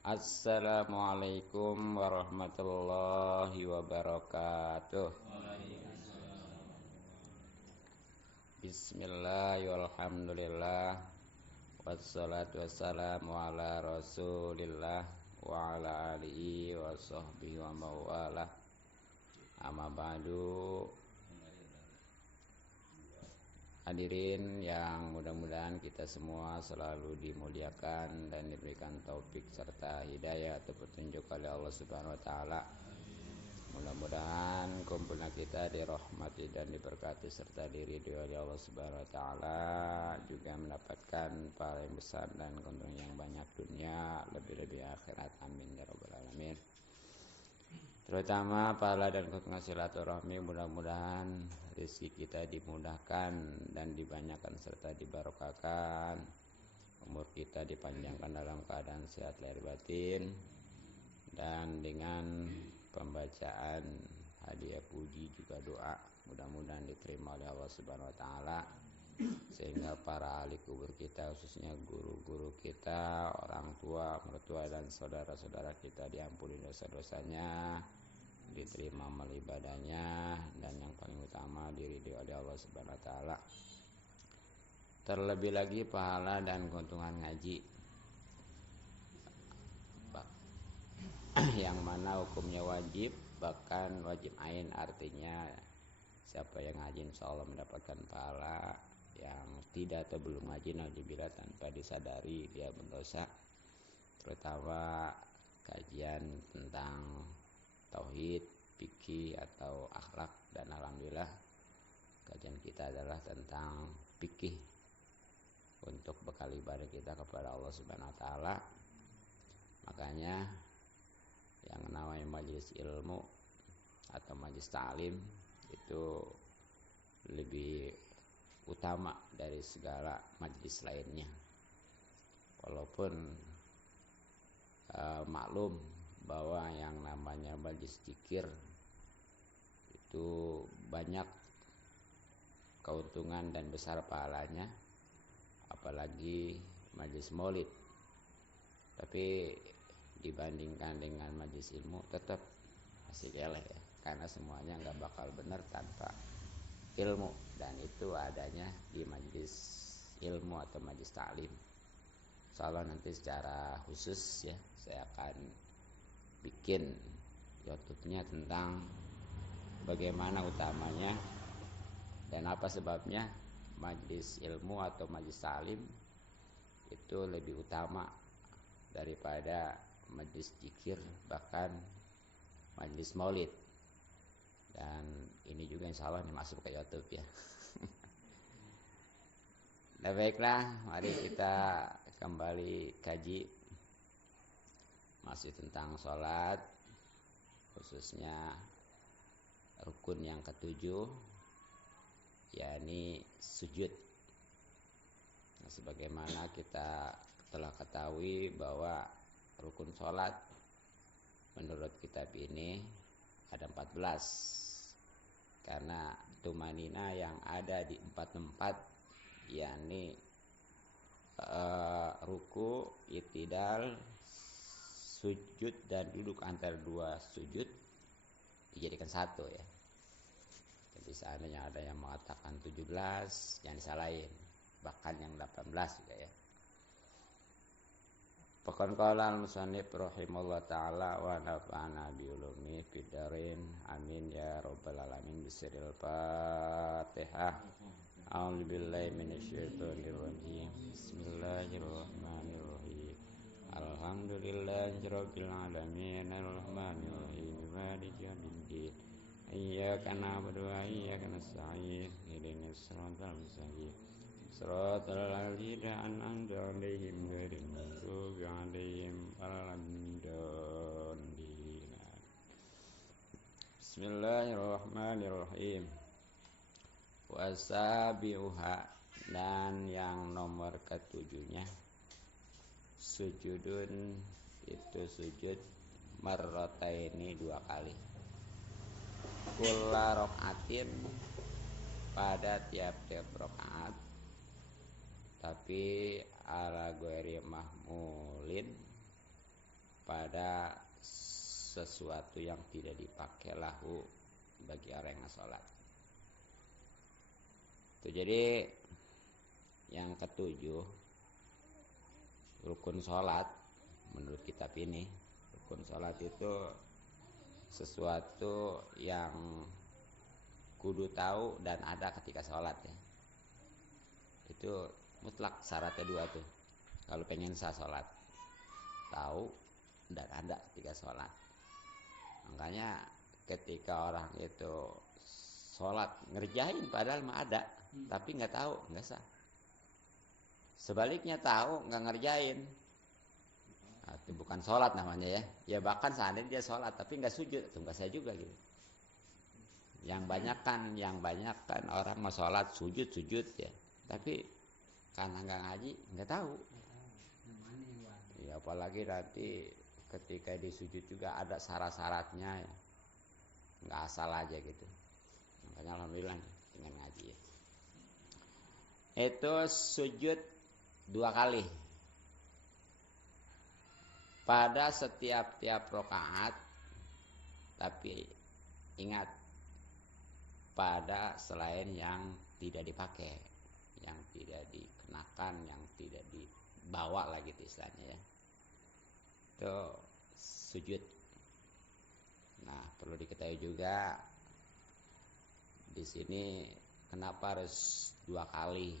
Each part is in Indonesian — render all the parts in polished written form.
Assalamualaikum warahmatullahi wabarakatuh. Bismillahirrahmanirrahim. Wassalatu wassalamu ala rasulillah wa ala alihi wa sahbihi wa mawalah. Amma ba'du. Hadirin yang mudah-mudahan kita semua selalu dimuliakan dan diberikan taufik serta hidayah atau petunjuk oleh Allah Subhanahu wa taala. Mudah-mudahan kumpulnya kita dirahmati dan diberkati serta diridhoi oleh Allah Subhanahu wa taala, juga mendapatkan pahala yang besar dan keuntungan yang banyak dunia, lebih-lebih akhirat. Amin ya rabbal alamin. Terutama pahala dan keuntungan silaturahmi, mudah-mudahan rezeki kita dimudahkan dan dibanyakan serta dibarokahkan. Umur kita dipanjangkan dalam keadaan sehat lahir batin, dan dengan pembacaan hadiah puji juga doa mudah-mudahan diterima oleh Allah Subhanahu wa taala, sehingga para ahli kubur kita, khususnya guru-guru kita, orang tua, mertua dan saudara-saudara kita diampuni dosa-dosanya, diterima amal ibadahnya, dan yang paling utama diridhoi oleh Allah Subhanahu wa taala. Terlebih lagi pahala dan keuntungan ngaji yang mana hukumnya wajib, bahkan wajib ain, artinya siapa yang ngaji insyaallah mendapatkan pahala. Yang tidak atau belum ngaji, naudzubillah, tanpa disadari dia berdosa. Terutama kajian tentang tauhid, fikih atau akhlak, dan alhamdulillah kajian kita adalah tentang fikih untuk bekal ibadah kita kepada Allah Subhanahu wa taala. Makanya yang namanya majelis ilmu atau majelis ta'lim itu lebih utama dari segala majelis lainnya. Walaupun maklum bahwa yang namanya majelis zikir itu banyak keuntungan dan besar pahalanya, apalagi majelis maulid. Tapi dibandingkan dengan majelis ilmu tetap masih kalah ya, karena semuanya nggak bakal benar tanpa ilmu, dan itu adanya di majelis ilmu atau majelis taklim. Insyaallah nanti secara khusus ya saya akan bikin YouTube-nya tentang bagaimana utamanya dan apa sebabnya majelis ilmu atau majelis taklim itu lebih utama daripada majelis zikir, bahkan majelis maulid. Dan ini juga insyaallah ini masuk ke YouTube ya. Nah, baiklah, mari kita kembali kaji masih tentang sholat, khususnya rukun yang ketujuh, yakni sujud. Nah, sebagaimana kita telah ketahui bahwa rukun sholat menurut kitab ini ada 14, karena tumanina yang ada di 4 tempat, yakni ruku, i'tidal, sujud dan duduk antara dua sujud dijadikan satu ya. Jadi seandainya ada yang mengatakan 17, jangan disalahin, bahkan yang 18 juga ya. Faqad qala al-musannif rahimahullah ta'ala wa nafa'ana bi ulumi fid darin. Amin ya rabbal alamin. Bismillahil Fatihah. A'udzu billahi minasyaitonir rajim. Bismillahirrahmanirrahim. Alhamdulillahi rabbil alamin arrahmanir rahim maliki yaumiddin. Iyyaka na'budu wa iyyaka nasta'in. Ihdinas siratal mustaqim. Siratal ladzina an'amta 'alaihim ghairil maghdubi 'alaihim waladdallin. Bismillahirrahmanirrahim. Wasabi'uha, dan yang nomor ketujuhnya sujudun, itu sujud marrataini, 2 kali. Kulla rokaatin, pada tiap-tiap rakaat, tapi ala ghairi mahmulin, pada sesuatu yang tidak dipakai lahu bagi orang yang sholat. Itu jadi yang ketujuh, rukun sholat menurut kitab ini. Rukun sholat itu sesuatu yang kudu tahu dan ada ketika sholat ya. Itu mutlak syaratnya dua tuh. Kalau pengen sah sholat, tahu dan ada ketika sholat. Makanya ketika orang itu sholat ngerjain padahal mah ada, tapi nggak tahu, nggak sah. Sebaliknya tahu nggak ngerjain, nah, itu bukan sholat namanya ya. Ya bahkan seandainya dia sholat tapi nggak sujud, itu nggak sah juga gitu. Yang banyak kan orang mau sholat sujud ya, tapi karena nggak ngaji nggak tahu. Ya apalagi nanti ketika di sujud juga ada syarat-syaratnya ya. Nggak asal aja gitu. Makanya alhamdulillah dengan ngaji ya. Itu sujud 2 kali pada setiap rakaat, tapi ingat pada selain yang tidak dipakai, yang tidak dikenakan, yang tidak dibawa lagi istilahnya ya. Itu sujud. Nah, perlu diketahui juga di sini kenapa harus 2 kali?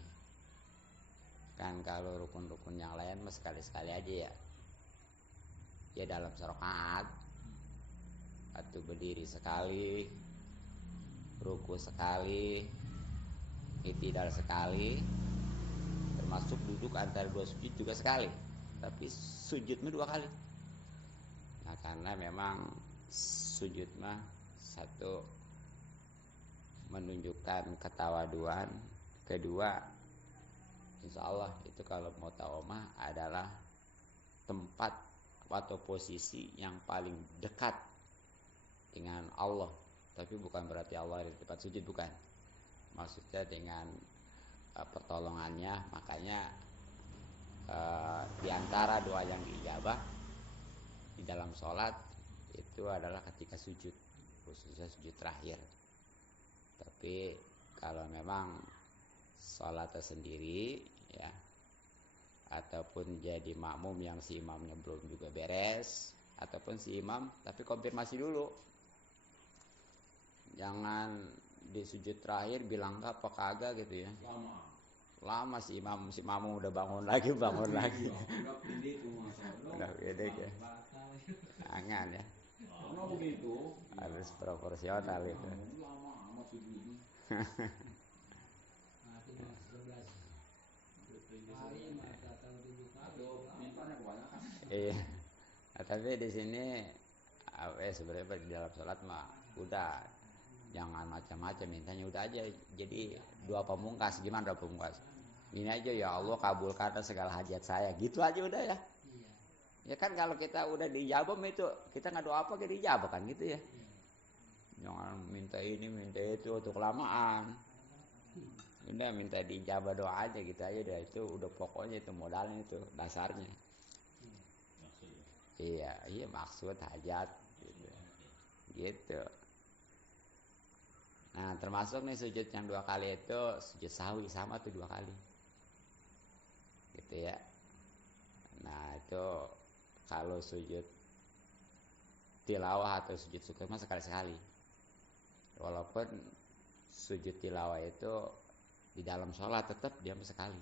Kan kalau rukun-rukun yang lain mah sekali-sekali aja ya. Ya dalam serakaat atau berdiri sekali, ruku sekali, i'tidal sekali, termasuk duduk antara 2 sujud juga sekali. Tapi sujud mah 2 kali. Nah, karena memang sujud mah satu menunjukkan ketawaduan, kedua insya Allah itu kalau mau tahu mah adalah tempat atau posisi yang paling dekat dengan Allah. Tapi bukan berarti Allah di tempat sujud, bukan. Maksudnya dengan pertolongannya. Makanya di antara doa yang diijabah di dalam sholat itu adalah ketika sujud, khususnya sujud terakhir. Tapi kalau memang sholatnya sendiri ya, ataupun jadi makmum yang si imamnya belum juga beres, ataupun si imam tapi konfirmasi dulu, jangan di sujud terakhir bilang enggak apa kagak gitu ya. Lama si makmum udah bangun lagi. Udah beda ya. Jangan ya. Harus proporsional itu. Iya. Nah, tapi di sini sebenarnya di dalam sholat mah udah jangan macam-macam, mintanya udah aja. Jadi doa pamungkas, gimana doa pamungkas? Ini aja, ya Allah kabulkan segala hajat saya, gitu aja udah ya. Ya kan kalau kita udah dijabah itu kita nggak doa apa kita dijabah kan gitu ya. Jangan minta ini minta itu untuk kelamaan. Udah minta dijabah doa aja gitu aja udah, itu udah pokoknya itu modalnya itu dasarnya. Iya maksud hajat gitu. Nah termasuk nih sujud yang 2 kali itu sujud sahwi, sama tuh 2 kali gitu ya. Nah itu kalau sujud tilawah atau sujud syukur mah sekali-sekali. Walaupun sujud tilawah itu di dalam sholat tetap dia sekali.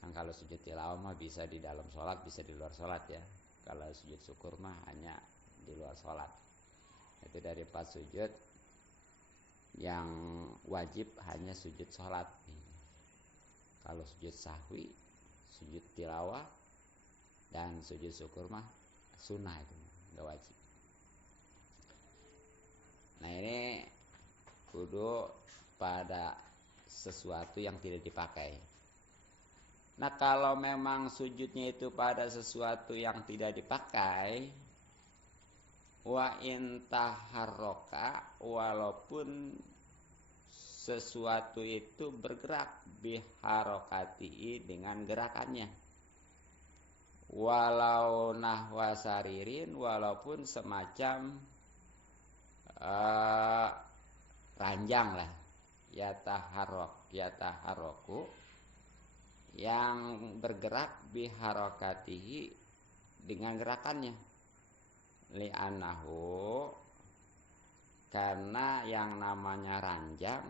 Kan kalau sujud tilawah mah bisa di dalam sholat, bisa di luar sholat ya. Kalau sujud syukur mah hanya di luar sholat. Itu dari 4 sujud yang wajib hanya sujud sholat. Kalau sujud sahwi, sujud tilawah, dan sujud syukur mah sunnah, itu nggak wajib. Nah ini kudu pada sesuatu yang tidak dipakai. Nah kalau memang sujudnya itu pada sesuatu yang tidak dipakai, wa in taharroka, walaupun sesuatu itu bergerak, biharokati, dengan gerakannya, walau nahwa saririn, walaupun semacam ranjang lah, yataharoku, yang bergerak biharokatihi, dengan gerakannya, li'annahu, karena yang namanya ranjang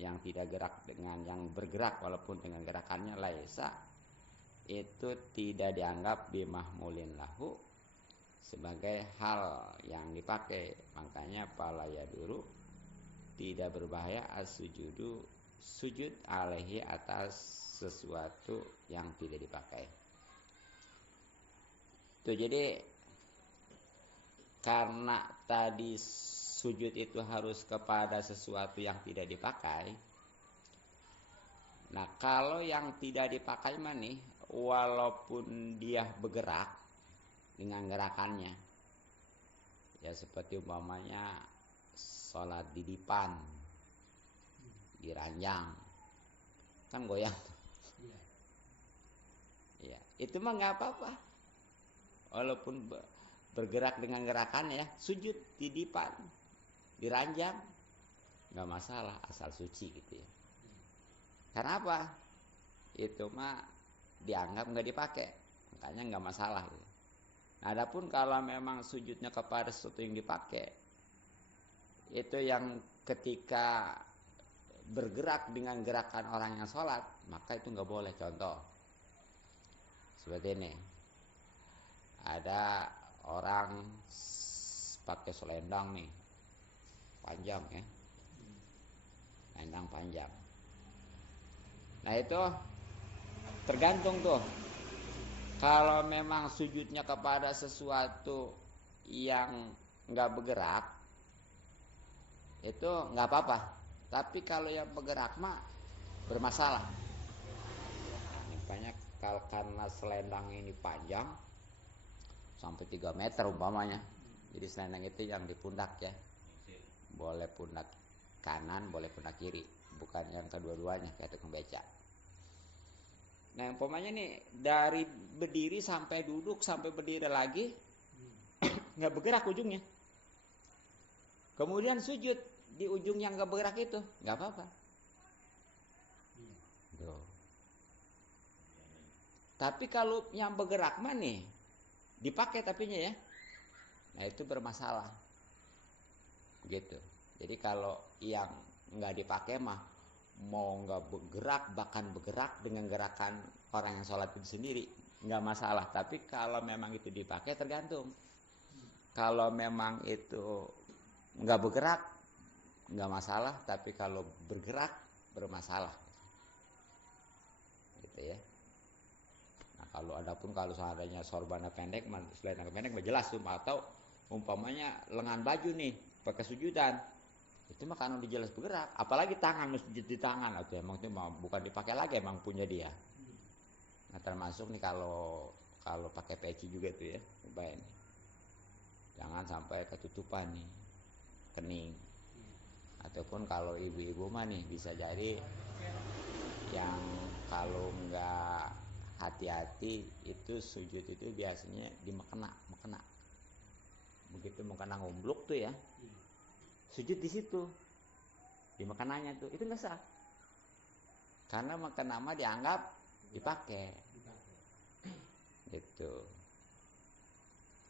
yang tidak gerak dengan yang bergerak walaupun dengan gerakannya, laisa, itu tidak dianggap bimahmulin lahu, sebagai hal yang dipakai. Makanya pala yaduru, tidak berbahaya as-sujudu, sujud alaihi, atas sesuatu yang tidak dipakai. Itu jadi karena tadi sujud itu harus kepada sesuatu yang tidak dipakai. Nah, kalau yang tidak dipakai mah nih, walaupun dia bergerak dengan gerakannya, ya seperti umpamanya sholat di dipan, diranjang, kan goyang tuh. Ya, itu mah nggak apa-apa, walaupun bergerak dengan gerakannya, sujud di dipan, diranjang, nggak masalah, asal suci gitu ya. Karena apa? Itu mah dianggap nggak dipakai, makanya nggak masalah gitu. Nah, adapun kalau memang sujudnya kepada sesuatu yang dipakai, itu yang ketika bergerak dengan gerakan orang yang sholat, maka itu nggak boleh. Contoh seperti ini, ada orang pakai selendang nih, panjang ya, selendang panjang. Nah, itu tergantung tuh. Kalau memang sujudnya kepada sesuatu yang nggak bergerak, itu nggak apa-apa. Tapi kalau yang bergerak mah bermasalah. Makanya karena selendang ini panjang sampai 3 meter umpamanya, jadi selendang itu yang di pundak ya, boleh pundak kanan, boleh pundak kiri, bukan yang kedua-duanya kayak tukang beca. Nah, umpamanya nih dari berdiri sampai duduk sampai berdiri lagi nggak bergerak ujungnya, kemudian sujud di ujung yang nggak bergerak itu, nggak apa-apa. Tapi kalau yang bergerak mah nih dipakai tapinya ya, nah itu bermasalah gitu. Jadi kalau yang nggak dipakai mah mau nggak bergerak, bahkan bergerak dengan gerakan orang yang sholat itu sendiri, nggak masalah. Tapi kalau memang itu dipakai, tergantung. Kalau memang itu nggak bergerak, nggak masalah. Tapi kalau bergerak, bermasalah gitu ya. Nah, kalau seandainya sorbannya pendek, selendang pendek jelas tuh. Atau umpamanya lengan baju nih pakai sujudan, itu mah kan udah jelas bergerak. Apalagi tangan, mesti di tangan, atau emang itu bukan dipakai lagi, emang punya dia. Nah, termasuk nih kalau pakai peci juga tuh ya, cobain. Jangan sampai ketutupan nih kening. Ataupun kalau ibu-ibu mah nih bisa jadi yang kalau nggak hati-hati itu sujud itu biasanya di mekena. Begitu mekena ngumbluk tuh ya, sujud di situ, di mekenanya tuh, itu nggak sah. Karena mekena mah dianggap dipakai. Gitu.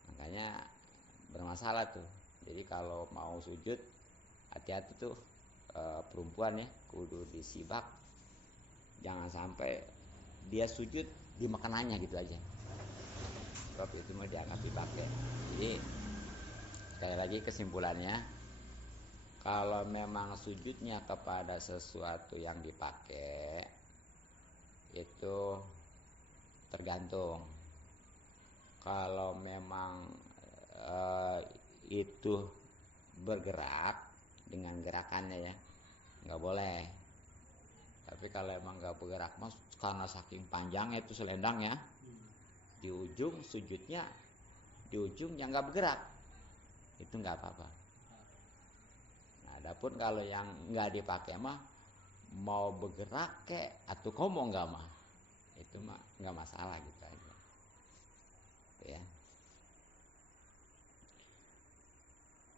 Makanya bermasalah tuh. Jadi kalau mau sujud, hati-hati tuh, perempuan ya, kudu disibak. Jangan sampai dia sujud di makanannya gitu aja, sebab itu mah dianggap dipakai. Jadi sekali lagi kesimpulannya, kalau memang sujudnya kepada sesuatu yang dipakai, itu tergantung. Kalau memang itu bergerak dengan gerakannya ya, nggak boleh. Tapi kalau emang nggak bergerak mas, karena saking panjangnya itu selendang ya, di ujung sujudnya di ujung yang nggak bergerak, itu nggak apa-apa. Nah, adapun kalau yang nggak dipakai mah, mau bergerak kek atau komo nggak mah, itu mah nggak masalah gitu aja. ya.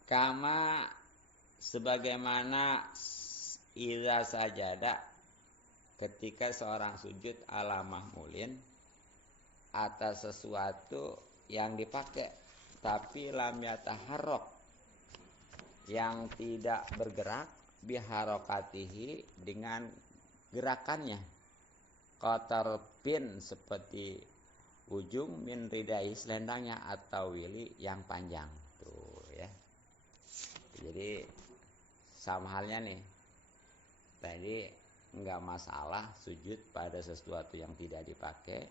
Kama sebagaimana idza sajada ketika seorang sujud ala mahmulin atas sesuatu yang dipakai tapi lam yataharrak yang tidak bergerak biharokatihi dengan gerakannya qatar bin seperti ujung min ridai selendangnya atau wili yang panjang tuh ya. Jadi sama halnya nih tadi enggak masalah sujud pada sesuatu yang tidak dipakai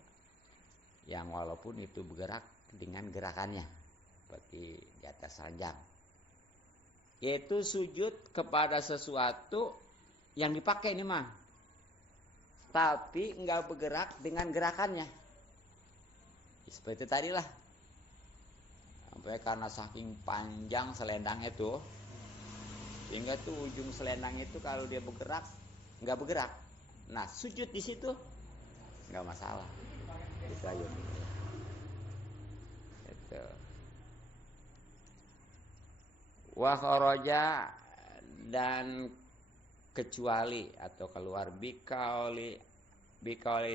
yang walaupun itu bergerak dengan gerakannya seperti di atas ranjang. Yaitu sujud kepada sesuatu yang dipakai ini mah tapi enggak bergerak dengan gerakannya. Seperti tadi lah. Sampai karena saking panjang selendang itu sehingga tuh ujung selendang itu kalau dia bergerak enggak bergerak. Nah, sujud di situ enggak masalah. Itu aja. Itu. Wa kharaja dan kecuali atau keluar bikauli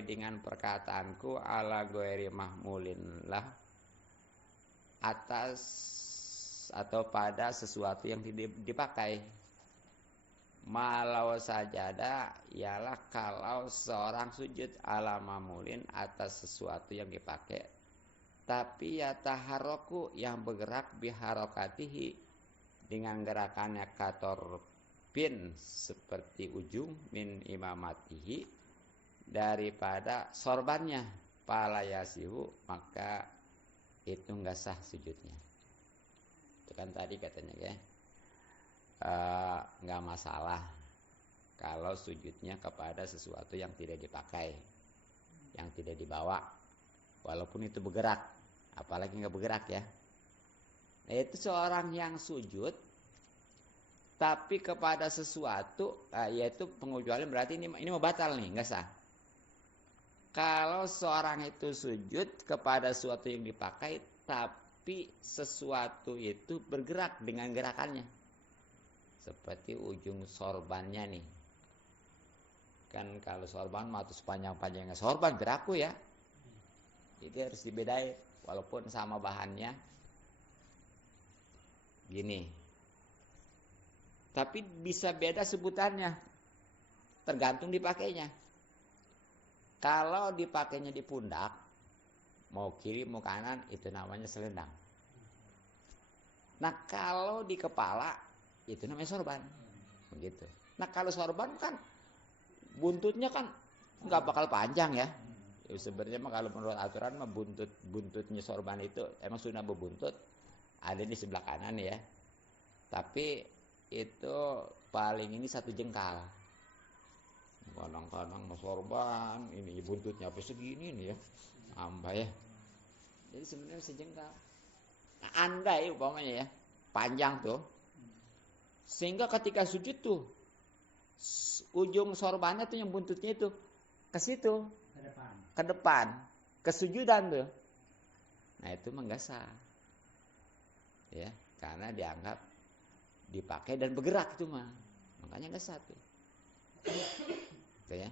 dengan perkataanku ala ghairi mahmulin lah atas atau pada sesuatu yang dipakai. Malau sajada ialah kalau seorang sujud ala mahmulin atas sesuatu yang dipakai tapi ya taharroku yang bergerak biharokatihi dengan gerakannya kator bin seperti ujung min imamatihi daripada sorbannya palayasihu maka itu enggak sah sujudnya. Itu kan tadi katanya ya enggak masalah kalau sujudnya kepada sesuatu yang tidak dipakai, yang tidak dibawa, walaupun itu bergerak, apalagi enggak bergerak ya. Nah, itu seorang yang sujud tapi kepada sesuatu yaitu pengecualian berarti ini mau batal nih, enggak sah. Kalau seorang itu sujud kepada sesuatu yang dipakai tapi sesuatu itu bergerak dengan gerakannya. Seperti ujung sorbannya nih. Kan kalau sorban mah sepanjang-panjangnya sorban beraku ya. Jadi harus dibedain walaupun sama bahannya gini. Tapi bisa beda sebutannya. Tergantung dipakainya. Kalau dipakainya di pundak, mau kiri mau kanan itu namanya selendang. Nah kalau di kepala itu namanya sorban, begitu. Nah kalau sorban kan buntutnya kan nggak bakal panjang ya. Sebenarnya mah kalau menurut aturan mah buntutnya sorban itu emang sudah berbuntut, ada di sebelah kanan ya. Tapi itu paling ini 1 jengkal. Kadang-kadang sorban ini buntutnya apa segini nih ya, ambah ya. Jadi sebenarnya sejengkal. Nah, andai umpamanya ya panjang tuh, sehingga ketika sujud tuh ujung sorbannya tuh yang buntutnya itu ke situ, ke depan, kesujudan tuh. Nah itu mah nggak sah, ya karena dianggap dipakai dan bergerak itu mah, makanya nggak sah tuh. Gitu ya.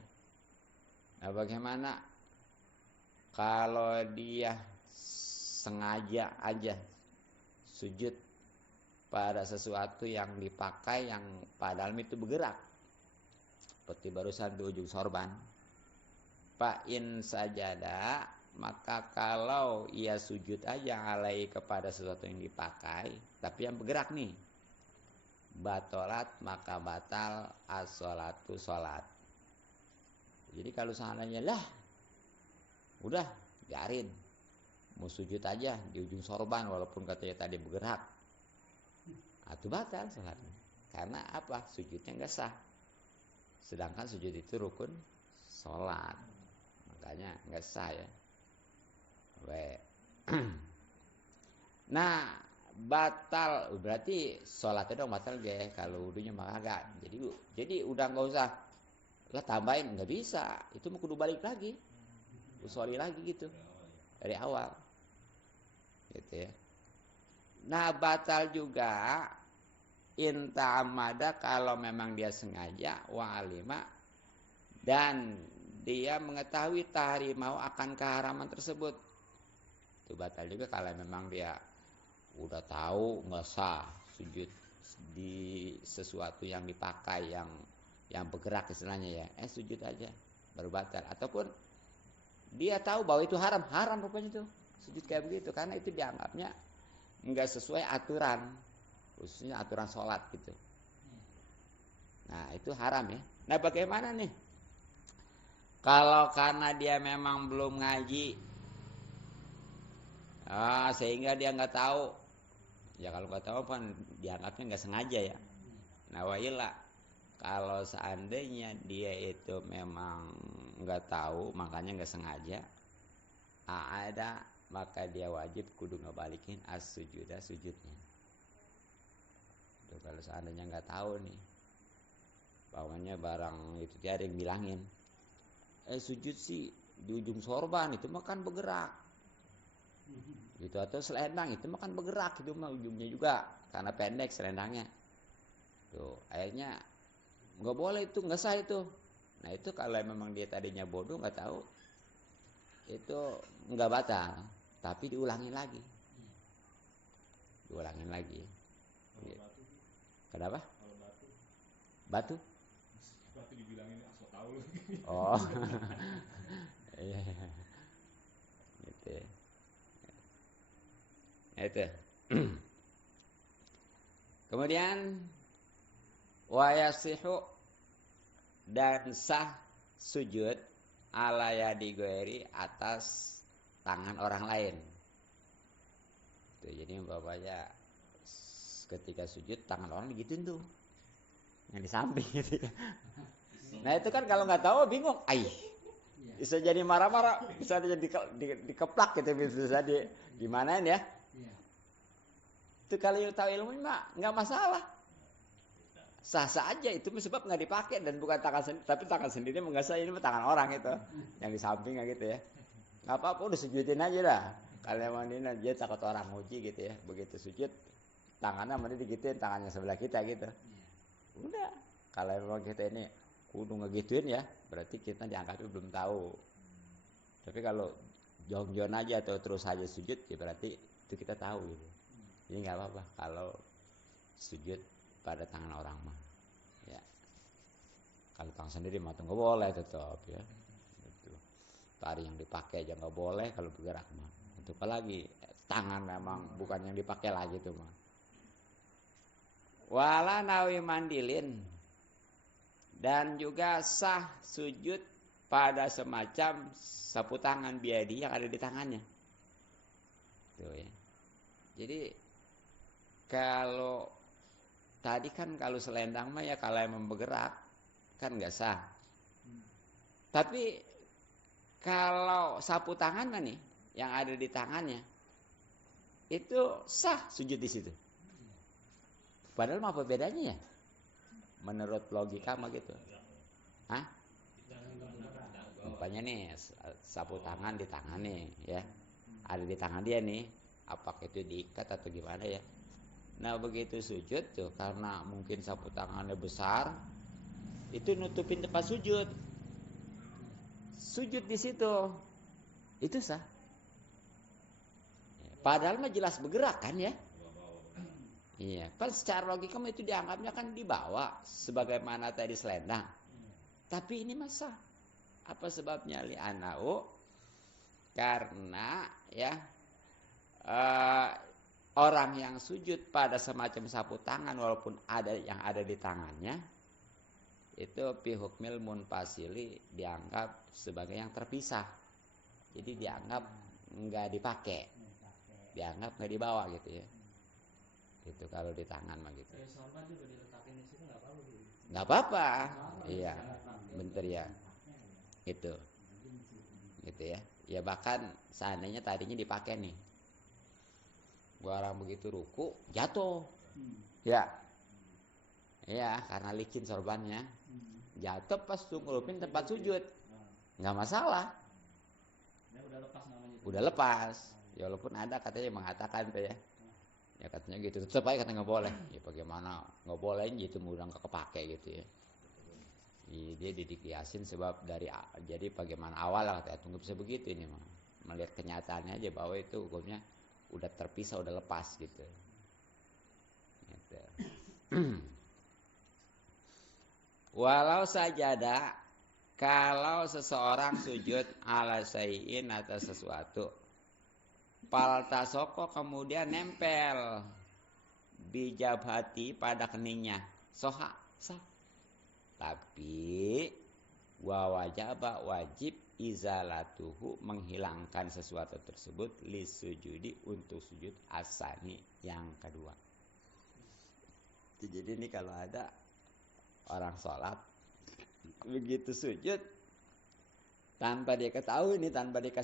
Nah bagaimana kalau dia sengaja aja sujud pada sesuatu yang dipakai yang padahal itu bergerak seperti barusan di ujung sorban, fa'in sajada maka kalau ia sujud aja alai kepada sesuatu yang dipakai tapi yang bergerak nih batolat maka batal as-sholatu sholat. Jadi kalau seandainya lah udah biarin mau sujud aja di ujung sorban walaupun katanya tadi bergerak, itu batal sholatnya. Karena apa? Sujudnya nggak sah. Sedangkan sujud itu rukun sholat, makanya nggak sah ya. Nah batal berarti sholatnya dong batal deh kalau wudunya mah agak. Jadi udah nggak usah lah tambahin, nggak bisa. Itu mau kudu balik lagi, usoli lagi gitu dari awal. gitu ya. Nah, batal juga inta amada kalau memang dia sengaja wa alima dan dia mengetahui tahrimau akan keharaman tersebut. Itu batal juga kalau memang dia udah tahu nggak sah sujud di sesuatu yang dipakai yang bergerak istilahnya ya. Sujud aja baru batal. Ataupun dia tahu bahwa itu haram rupanya itu sujud kayak begitu karena itu dianggapnya nggak sesuai aturan, khususnya aturan sholat gitu. Nah itu haram ya. Nah bagaimana nih kalau karena dia memang belum ngaji, sehingga dia nggak tahu, ya kalau nggak tahu kan dianggapnya nggak sengaja ya. Nah wailah kalau seandainya dia itu memang nggak tahu makanya nggak sengaja, ada maka dia wajib kudu ngebalikin as-sujuda sujudnya. Tuh, kalau seandainya nggak tahu nih, bawahnya barang itu dia ada yang bilangin, sujud sih di ujung sorban itu makan bergerak, gitu atau selendang itu makan bergerak itu mah ujungnya juga karena pendek selendangnya. Tuh akhirnya nggak boleh itu nggak sah itu. Nah itu kalau memang dia tadinya bodoh nggak tahu itu nggak batal. Tapi diulangin lagi. Diulangin lagi. Batu. Kenapa? Kalau batu. Batu? Batu dibilangin asal tahu. Oh. Iya. Gitu. Itu. Kemudian wa yasihu dan sah sujud ala yadi ghairi atas tangan orang lain. Tuh, jadi bapaknya ketika sujud tangan orang digituin tuh. Yang di samping gitu ya. Nah itu kan kalau nggak tahu bingung. Bisa jadi marah-marah, bisa jadi dikeplak gitu, bisa dimanain ya. Itu kalau tahu ilmu mah nggak masalah. Sah-sah aja itu sebab nggak dipakai dan bukan tangan sendiri, tapi tangan sendiri nggak sah, ini mah tangan orang itu yang di sampingnya gitu ya. Nggak apa-apa udah sujudin aja dah. Kalau mandiin dia takut orang muji gitu ya. Begitu sujud tangannya mandi digituin tangannya sebelah kita gitu. Udah. Kalau memang kita ini kudu ngegituin ya, berarti kita dianggapnya belum tahu. Tapi kalau jong-jong aja atau terus aja sujud ya berarti itu kita tahu gitu. Jadi nggak apa-apa kalau sujud pada tangan orang mah. Ya. Kalau tangan sendiri mah nggak boleh tetap ya. Tari yang dipakai aja nggak boleh kalau bergerak mah. Untuk apalagi tangan memang bukan yang dipakai lagi tuh mah. Wala nawi mandilin dan juga sah sujud pada semacam sapu tangan biadi yang ada di tangannya. Tuh ya. Jadi kalau tadi kan kalau selendang mah ya kalau emang bergerak kan nggak sah. Tapi kalau sapu tangan mah nih yang ada di tangannya itu sah sujud di situ. Padahal mah apa bedanya ya? Menurut logika mah gitu. Hah? Umpamanya nih sapu tangan di tangan nih ya. Ada di tangan dia nih. Apakah itu diikat atau gimana ya? Nah begitu sujud tuh karena mungkin sapu tangannya besar, itu nutupin tempat sujud. Sujud di situ, itu sah. Padahal mah jelas bergerak kan ya? Iya, kan secara logika itu dianggapnya kan dibawa sebagaimana tadi selendang. Tapi ini masa apa sebabnya li'anau? Karena ya orang yang sujud pada semacam sapu tangan walaupun ada yang ada di tangannya itu bihukmil munfasili dianggap sebagai yang terpisah. Jadi dianggap nggak dipakai, dianggap nggak dibawa gitu ya. Itu kalau di tangan mah gitu. Sorban juga diletakin di situ nggak apa-apa. Nggak apa-apa, iya, bentar ya. Gitu, gitu ya. Ya bahkan seandainya tadinya dipakai nih, orang begitu ruku jatuh, ya, ya karena licin sorbannya, jatuh pas tuh ngelupin tempat sujud, nggak masalah. Udah lepas namanya. Udah lepas, Ya walaupun ada katanya yang mengatakan tuh ya. Ya katanya gitu, tetap aja katanya nggak boleh. Ya bagaimana nggak boleh gitu, mudah nggak kepake gitu ya. Dia dikiasin sebab jadi bagaimana awal lah katanya, tunggu bisa begitu ini mah. Melihat kenyataannya aja bahwa itu hukumnya udah terpisah, udah lepas gitu. Gitu. Walau sajada, kalau seseorang sujud ala syai'in atas sesuatu, paltasoko kemudian nempel bijabhati pada keningnya, soha sah. Tapi wajaba wajib izalatuhu menghilangkan sesuatu tersebut lisujudi untuk sujud asani yang kedua. Jadi ini kalau ada orang sholat begitu sujud tanpa dia ketahui ini, tanpa dia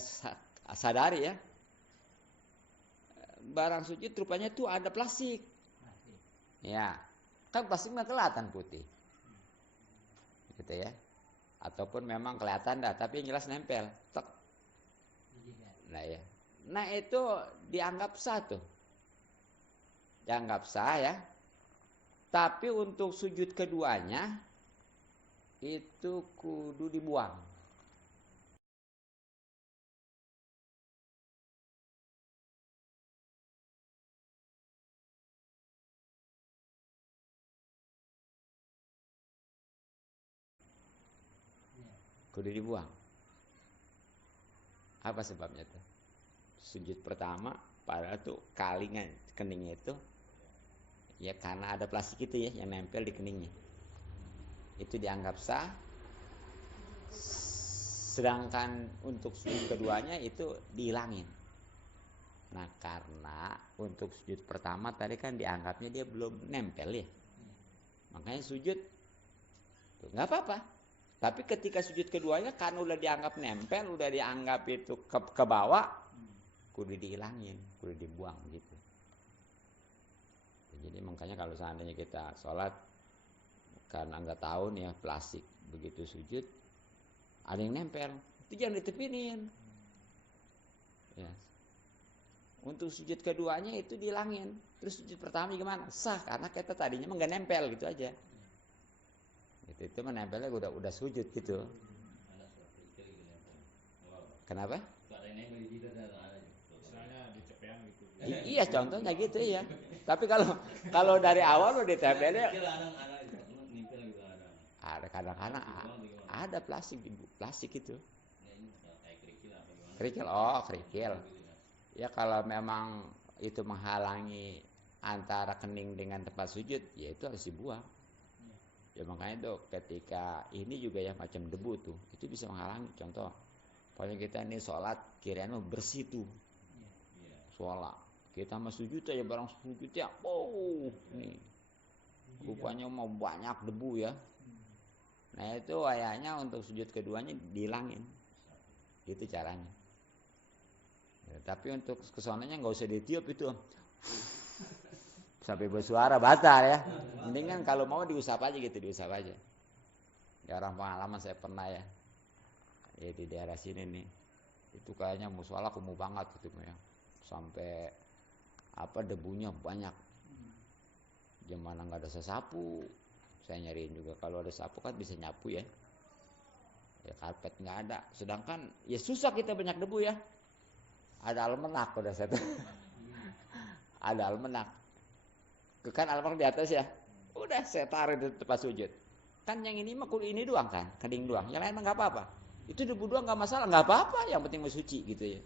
sadari ya, barang sujud rupanya tuh ada plastik. Ya, kan plastiknya kelihatan putih. Gitu ya. Ataupun memang kelihatan dah, tapi yang jelas nempel. Tek. Nah ya. Nah itu dianggap sah tuh. Dianggap sah ya. Tapi untuk sujud keduanya itu kudu dibuang. Kudu dibuang. Apa sebabnya tuh? Sujud pertama padahal tuh kalingan keningnya itu ya karena ada plastik itu ya yang nempel di keningnya. Itu dianggap sah. Sedangkan untuk sujud keduanya itu dihilangin. Nah karena untuk sujud pertama tadi kan dianggapnya dia belum nempel ya. Makanya sujud nggak apa-apa. Tapi ketika sujud keduanya kan udah dianggap nempel, udah dianggap itu ke bawah, kudu dihilangin, kudu dibuang gitu. Jadi makanya kalau seandainya kita sholat karena nggak tahu nih ya plastik begitu sujud ada yang nempel, itu jangan ditepinin. Ya. Untuk sujud keduanya itu dihilangin. Terus sujud pertama gimana? Sah karena kita tadinya nggak nempel gitu aja. Itu menempelnya udah sujud gitu. Kenapa? Misalnya di cepean gitu. Iya contohnya gitu ya. Tapi kalau dari awal udah ditempelnya ada kadang-kadang ada plastik itu. Kerikil, kerikil. Ya kalau memang itu menghalangi antara kening dengan tempat sujud, ya itu harus dibuang. Ya makanya tuh ketika ini juga ya macam debu tuh, itu bisa menghalangi. Contoh, pokoknya kita ini sholat kirain bersih tuh, sholat kita mau sujud aja barang sujud ya, nih rupanya mau banyak debu ya. Nah itu ayahnya untuk sujud keduanya dihilangin, gitu caranya. Ya, tapi untuk kesonanya nggak usah ditiup itu. Sampai bersuara batal ya. Mendingan kalau mau diusap aja gitu, diusap aja. Ya orang pengalaman saya pernah ya. Ya di daerah sini nih. Itu kayaknya musola kumuh banget gitu ya. Sampai debunya banyak. Gimana nggak ada sesapu. Saya nyariin juga kalau ada sapu kan bisa nyapu ya. Ya karpet nggak ada. Sedangkan ya susah kita banyak debu ya. Ada almanak udah satu. Ada almanak. Kan almanak di atas ya. Udah saya taruh di tempat sujud. Kan yang ini mah kudu ini doang kan, kening doang. Yang lain mah nggak apa-apa. Itu debu doang nggak masalah, nggak apa-apa. Yang penting mau suci gitu ya.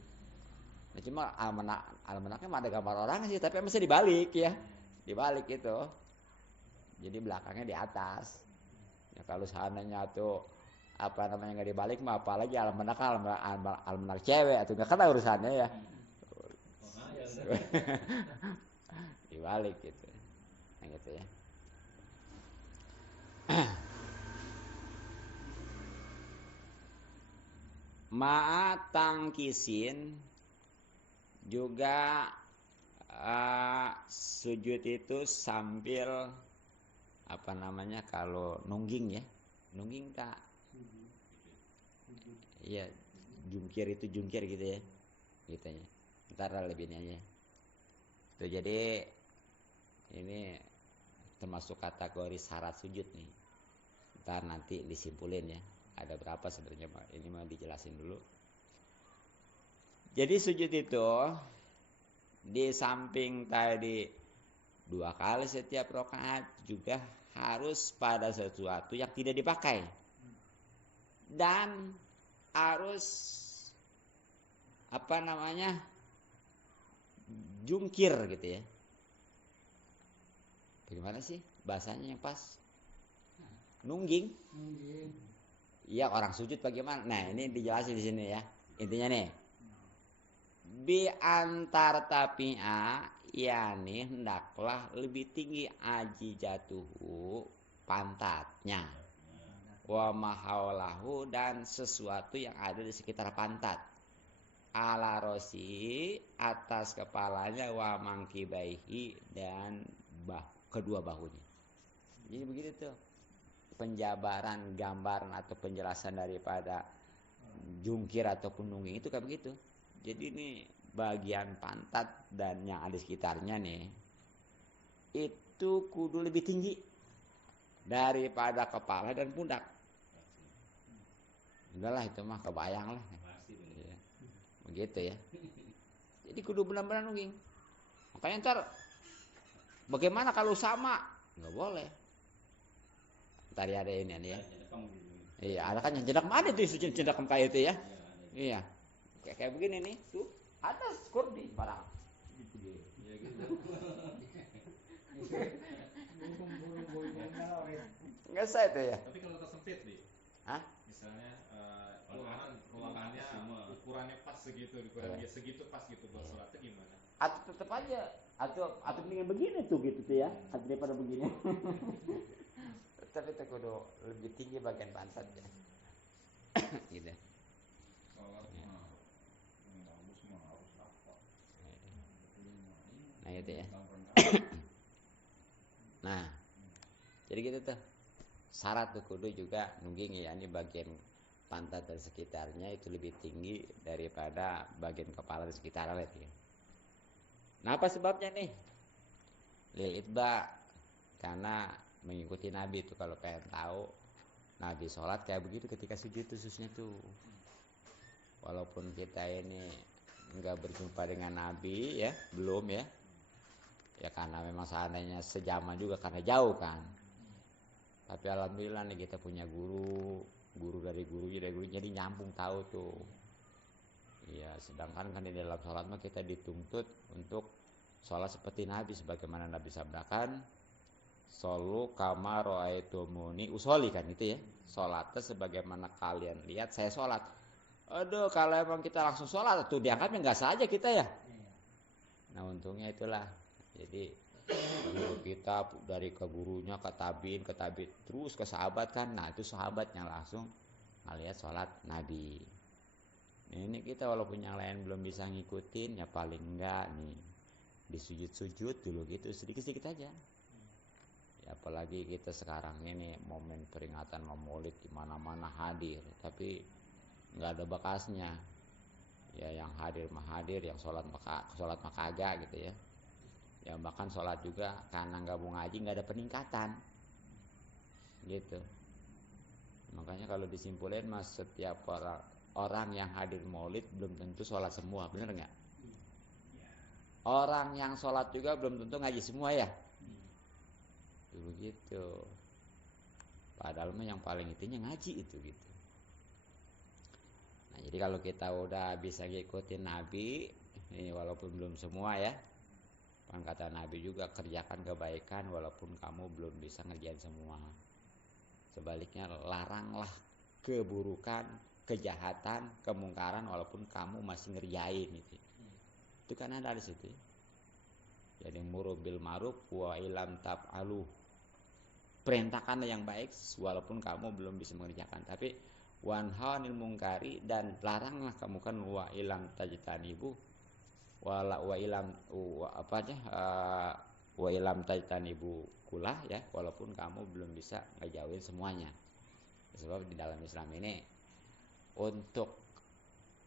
Nah, cuma almanaknya mah ada gambar orang sih, tapi mesti dibalik ya, dibalik itu. Jadi belakangnya di atas. Ya kalau seandainya tuh nggak dibalik mah apalagi almanak cewek atau nggak kata urusannya ya. Dibalik gitu. Nah, gitu ya. Tangkisin juga sujud itu sambil kalau nungging ya, nungging tak? Iya, jungkir gitu ya, gitunya. Ntar lebihnya aja. Tuh, jadi ini termasuk kategori syarat sujud nih. Ntar nanti disimpulin ya. Ada berapa sebenarnya, ini mau dijelasin dulu. Jadi sujud itu di samping tadi 2 kali setiap rakaat juga harus pada sesuatu yang tidak dipakai. Dan harus jungkir gitu ya. Bagaimana sih bahasanya yang pas? Nungging. Iya, orang sujud bagaimana? Nah, ini dijelasin di sini ya. Intinya nih. Bi antar tapi'a, yakni hendaklah lebih tinggi aji jatuhu pantatnya. Wa mahaulahu, dan sesuatu yang ada di sekitar pantat. Ala rosi, atas kepalanya, wa mangkibaihi, dan kedua bahunya. Jadi begitu tuh penjabaran, gambaran atau penjelasan daripada jungkir ataupun nungging itu kayak begitu. Jadi ini bagian pantat dan yang ada sekitarnya nih itu kudu lebih tinggi daripada kepala dan pundak. Udahlah itu mah kebayang lah. Ya. Begitu ya. Jadi kudu benar-benar nungging. Makanya ntar bagaimana kalau sama? Nggak boleh. Ntar ada ini ya. Iya, ada kan yang jendak mana tuh jendak kayak itu ya? Iya. Kayak begini nih, tuh atas kurdi barang. Gitu dia. Iya gitu. Nggak sah itu ya. Tapi kalau tersempit nih, Hah? misalnya ruangannya ukurannya pas segitu, ukuran dia segitu pas gitu buat sholatnya gimana? Atau tetap aja, atau mendingan begini tuh gitu tuh ya, atau daripada begini. Tapi itu kudu lebih tinggi bagian pantatnya. Gitu. Nah itu ya. Nah, jadi gitu tuh. Syarat tuh kudu juga nungging ya, ini bagian pantat dan sekitarnya itu lebih tinggi daripada bagian kepala dan sekitarnya ya. Nah, apa sebabnya nih? Lil itba, karena mengikuti Nabi itu. Kalau pengen tahu Nabi sholat kayak begitu ketika sujud khususnya tuh. Walaupun kita ini nggak berjumpa dengan Nabi ya, belum ya. Ya karena memang seandainya sejaman juga karena jauh kan. Tapi alhamdulillah nih kita punya guru dari gurunya jadi nyambung tahu tuh. Iya, sedangkan kan di dalam sholat mah kita dituntut untuk sholat seperti Nabi, sebagaimana Nabi sabdakan, "Shollu kama ra'aitumuni usolli," kan itu ya. Sholatnya sebagaimana kalian lihat saya sholat. Aduh, kalau emang kita langsung sholat tuh diangkatnya nggak saja kita ya. Nah untungnya itulah. Jadi guru kita dari ke gurunya ke tabiin terus ke sahabat kan. Nah itu sahabatnya langsung ngelihat sholat Nabi. Ini kita walaupun yang lain belum bisa ngikutin ya paling enggak nih di sujud dulu gitu sedikit-sedikit aja. Ya apalagi kita sekarang ini momen peringatan Maulid di mana-mana hadir, tapi nggak ada bekasnya. Ya yang hadir mah hadir, yang sholat mah kagak gitu ya. Ya bahkan sholat juga karena nggak mau ngaji nggak ada peningkatan gitu. Makanya kalau disimpulin mas setiap orang yang hadir maulid belum tentu sholat semua, bener nggak? Orang yang sholat juga belum tentu ngaji semua ya. Begitu. Padahal mah yang paling intinya ngaji itu gitu. Nah jadi kalau kita udah bisa ngikutin Nabi, ini walaupun belum semua ya. Kan kata Nabi juga kerjakan kebaikan walaupun kamu belum bisa ngerjain semua. Sebaliknya laranglah keburukan, kejahatan, kemungkaran walaupun kamu masih ngerjain gitu. Itu kan ada di situ. Jadi muru bil ma'ruf wa ilam taf'alu. Perintahkan yang baik walaupun kamu belum bisa mengerjakan. Tapi wanhanil mungkari, dan laranglah kamu kan wa ilam tajtanibu. Wa ilam tajtanibu kulah ya, walaupun kamu belum bisa ngejauhin semuanya. Sebab di dalam Islam ini untuk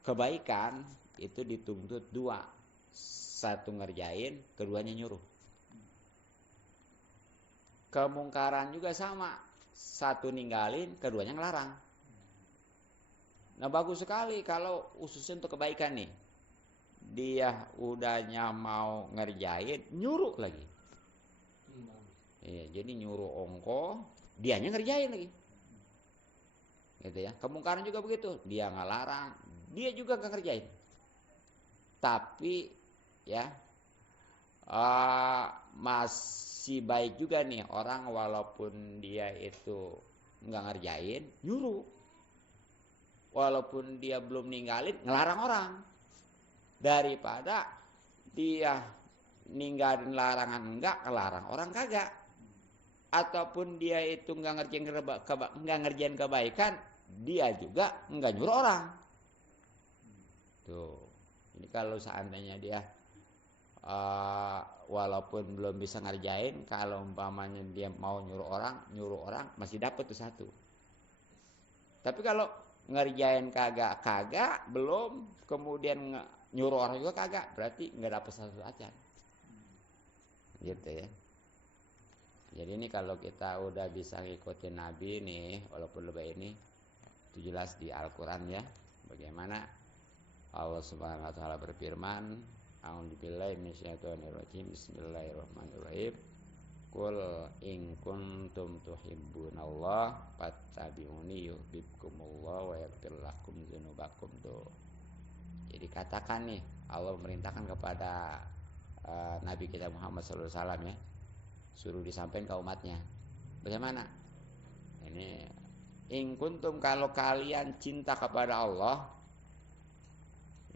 kebaikan itu dituntut dua. satu ngerjain, keduanya nyuruh. Kemungkaran juga sama, satu ninggalin, keduanya ngelarang. Nah bagus sekali kalau khususnya untuk kebaikan nih. Dia udahnya mau ngerjain, nyuruh lagi. Iya, jadi nyuruh ongko, dianya ngerjain lagi. Gitu ya. Kemungkaran juga begitu, dia ngelarang, dia juga nggak ngerjain. Tapi ya masih baik juga nih orang walaupun dia itu nggak ngerjain, nyuruh. Walaupun dia belum ninggalin, ngelarang orang. Daripada dia ninggalin larangan enggak, ngelarang orang kagak. Ataupun dia itu nggak ngerjain kebaikan, dia juga nggak nyuruh orang. Tuh, ini kalau seandainya dia walaupun belum bisa ngerjain, kalau umpamanya dia mau nyuruh orang masih dapat tuh satu. Tapi kalau ngerjain kagak belum, kemudian nyuruh orang juga kagak, berarti nggak dapat satu aja. Gitu ya. Jadi ini kalau kita udah bisa ngikutin Nabi nih, walaupun lebih ini itu jelas di Al-Quran ya, bagaimana Allah Subhanahu Wa Taala berfirman, A'udzubillahi minasyaitonirrajim, Bismillahirrahmanirrahim. Qul in kuntum tuhibbunallah fattabi'uni yuhibbukumullah wa yaghfir lakum dzunubakum. Jadi katakan nih, Allah memerintahkan kepada Nabi kita Muhammad sallallahu alaihi wasallam ya, suruh disampaikan ke umatnya. Bagaimana? Ini in kuntum, kalau kalian cinta kepada Allah,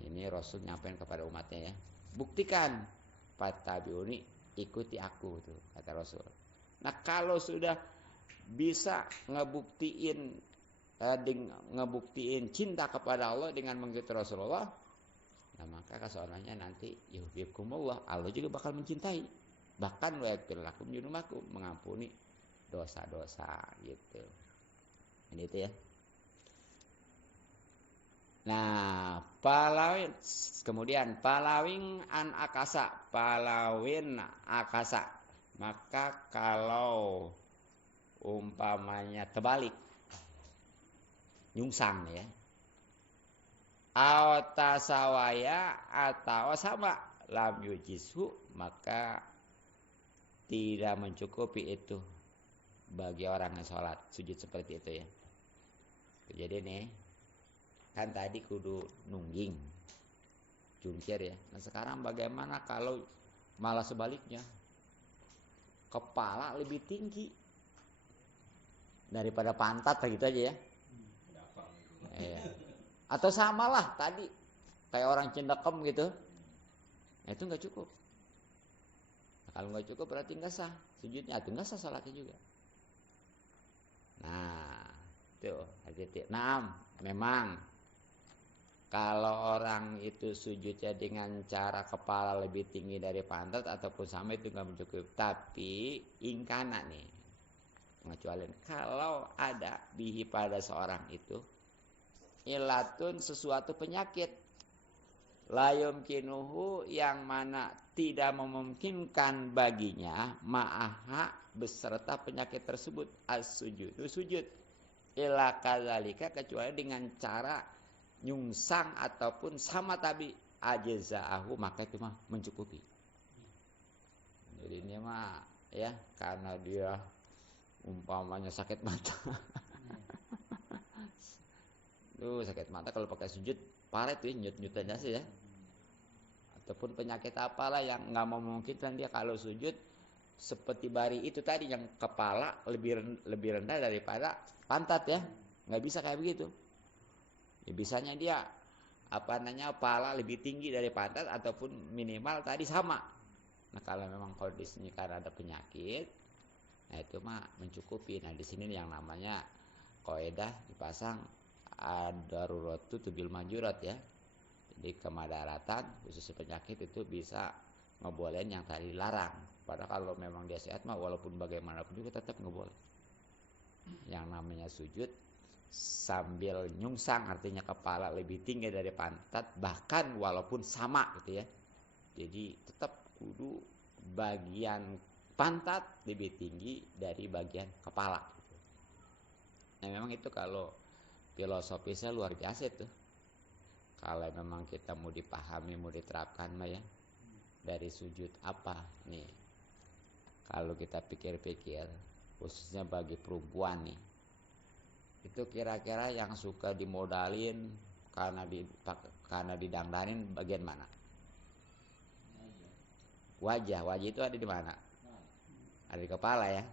ini Rasul nyampein kepada umatnya ya. Buktikan, fattabi'uni, ikuti aku tuh kata Rasul. Nah, kalau sudah bisa ngebuktiin cinta kepada Allah dengan mengikuti Rasulullah, nah maka kesoalnya nanti yuhibbukumullah, Allah juga bakal mencintai. Bahkan wa yaghfir lakum dzunubakum, mengampuni dosa-dosa gitu. Ini itu ya. Nah, kemudian palawin akasa. Maka kalau umpamanya terbalik, nyungsang ya, tasawaya atau sama, lam yujisu, maka tidak mencukupi itu bagi orang yang sholat sujud seperti itu ya. Jadi nih, kan tadi kudu nungging, jungkir ya. Nah sekarang bagaimana kalau malah sebaliknya, kepala lebih tinggi daripada pantat gitu aja ya. Iya. Atau samalah tadi kayak orang cendekem gitu, nah itu nggak cukup. Nah, kalau nggak cukup berarti nggak sah sujudnya, atau nggak sah salatnya juga. Nah tuh hati-hati. Nah memang kalau orang itu sujudnya dengan cara kepala lebih tinggi dari pantat ataupun sama, itu nggak mencukupi. Tapi ingkana nih, pengecualian kalau ada bihi pada seorang itu ilatun, sesuatu penyakit, layum kinuhu, yang mana tidak memungkinkan baginya, ma'aha, beserta penyakit tersebut, as-sujudu, sujud, ila kadzalika, kecuali dengan cara nyungsang ataupun sama tabi, ajza'ahu, maka itu mah mencukupi. Jadi ini mah ya, karena dia umpamanya sakit mata. Sakit mata kalau pakai sujud parah itu ya, nyut-nyutan aja ya. Ataupun penyakit apalah yang nggak memungkinkan dia kalau sujud seperti bari itu tadi, yang kepala lebih rendah daripada pantat ya, nggak bisa kayak begitu. Ya bisanya dia kepala lebih tinggi dari pantat, ataupun minimal tadi sama. Nah kalau memang kondisinya karena ada penyakit, nah itu mah mencukupi. Nah di sini yang namanya kaidah dipasang ad-daruratu tubil majurat ya. Jadi kemudaratan khususnya penyakit itu bisa ngebolehin yang tadi dilarang. Padahal kalau memang dia sehat mah walaupun bagaimanapun juga tetap ngeboleh. Yang namanya sujud sambil nyungsang, artinya kepala lebih tinggi dari pantat, bahkan walaupun sama gitu ya. Jadi tetap kudu bagian pantat lebih tinggi dari bagian kepala. Nah memang itu kalau filosofisnya luar biasa itu. Kalau memang kita mau dipahami, mau diterapkan mah ya, dari sujud apa nih? Kalau kita pikir-pikir, khususnya bagi perempuan nih, itu kira-kira yang suka dimodalin karena didangdanin bagian mana? Wajah itu ada di mana? Ada di kepala ya.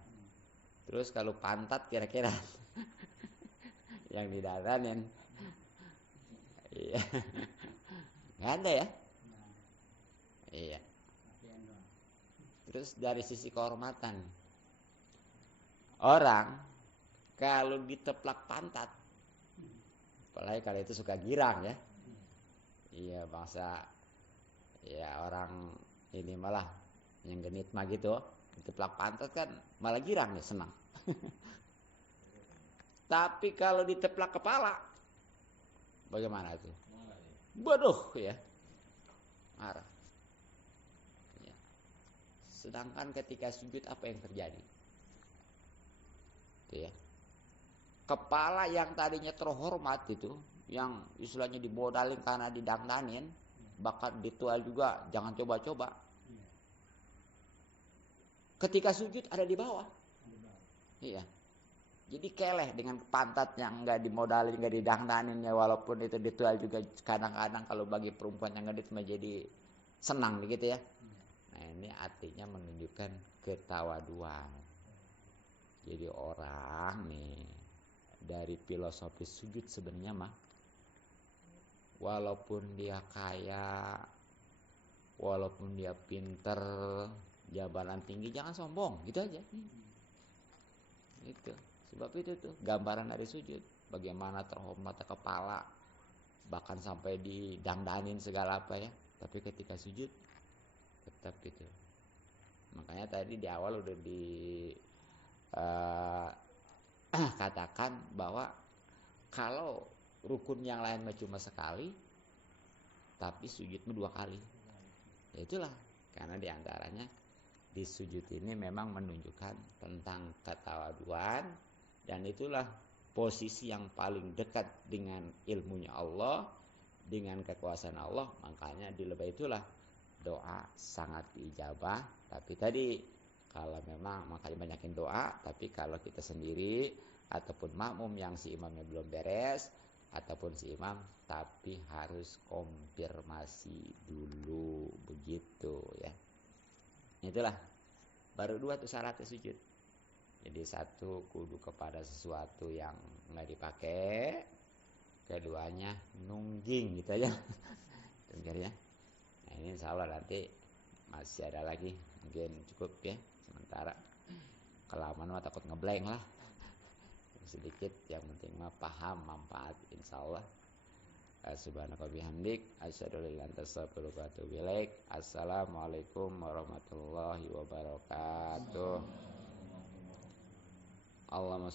Terus kalau pantat kira-kira yang didangdanin, iya, nggak ada ya? Iya. Terus dari sisi kehormatan, orang kalau diteplak pantat, apalagi kalau itu suka girang ya, iya bangsa, ya orang ini malah yang genit mah gitu, diteplak pantat kan malah girang ya, senang. Tapi kalau diteplak kepala, bagaimana tuh? Bodoh ya, marah. Ya. Sedangkan ketika sujud apa yang terjadi? Itu ya. Kepala yang tadinya terhormat itu, yang istilahnya dimodalin karena didangdanin, bahkan ditual juga jangan coba-coba. Ketika sujud ada di bawah. Iya. Jadi keleh dengan pantat yang nggak dimodalin, nggak didangdanin ya, walaupun itu ditual juga kadang-kadang kalau bagi perempuan yang ngedit menjadi senang begitu ya. Nah ini artinya menunjukkan ketawaduan. Jadi orang nih dari filosofi sujud sebenarnya mah, walaupun dia kaya, walaupun dia pinter, jabatan tinggi, jangan sombong, gitu aja. Gitu. Sebab itu tuh gambaran dari sujud, bagaimana terhormatnya kepala, bahkan sampai didangdanin segala apa ya. Tapi ketika sujud tetap gitu. Makanya tadi di awal udah katakan bahwa kalau rukun yang lain cuma sekali, tapi sujudmu 2 kali. Ya itulah, karena diantaranya di sujud ini memang menunjukkan tentang ketawaduan, dan itulah posisi yang paling dekat dengan ilmunya Allah, dengan kekuasaan Allah. Makanya di lebih itulah doa sangat diijabah. Tapi tadi kalau memang makanya banyakin doa, tapi kalau kita sendiri ataupun makmum yang si imamnya belum beres, ataupun si imam, tapi harus konfirmasi dulu begitu ya. Itulah baru 2 tuh syaratnya sujud. Jadi 1 kudu kepada sesuatu yang nggak dipakai, keduanya nungging gitu aja. Ya. Nah ini insya Allah nanti masih ada lagi, mungkin cukup ya sementara. Kelamaan mah takut ngeblank lah. Sedikit, yang penting mah paham manfaat insya Allah. Subhanaka bihamdik asyhadu an la ilaha illa anta astaghfiruka wa atubu ilaik. Assalamualaikum warahmatullahi wabarakatuh. Allahumma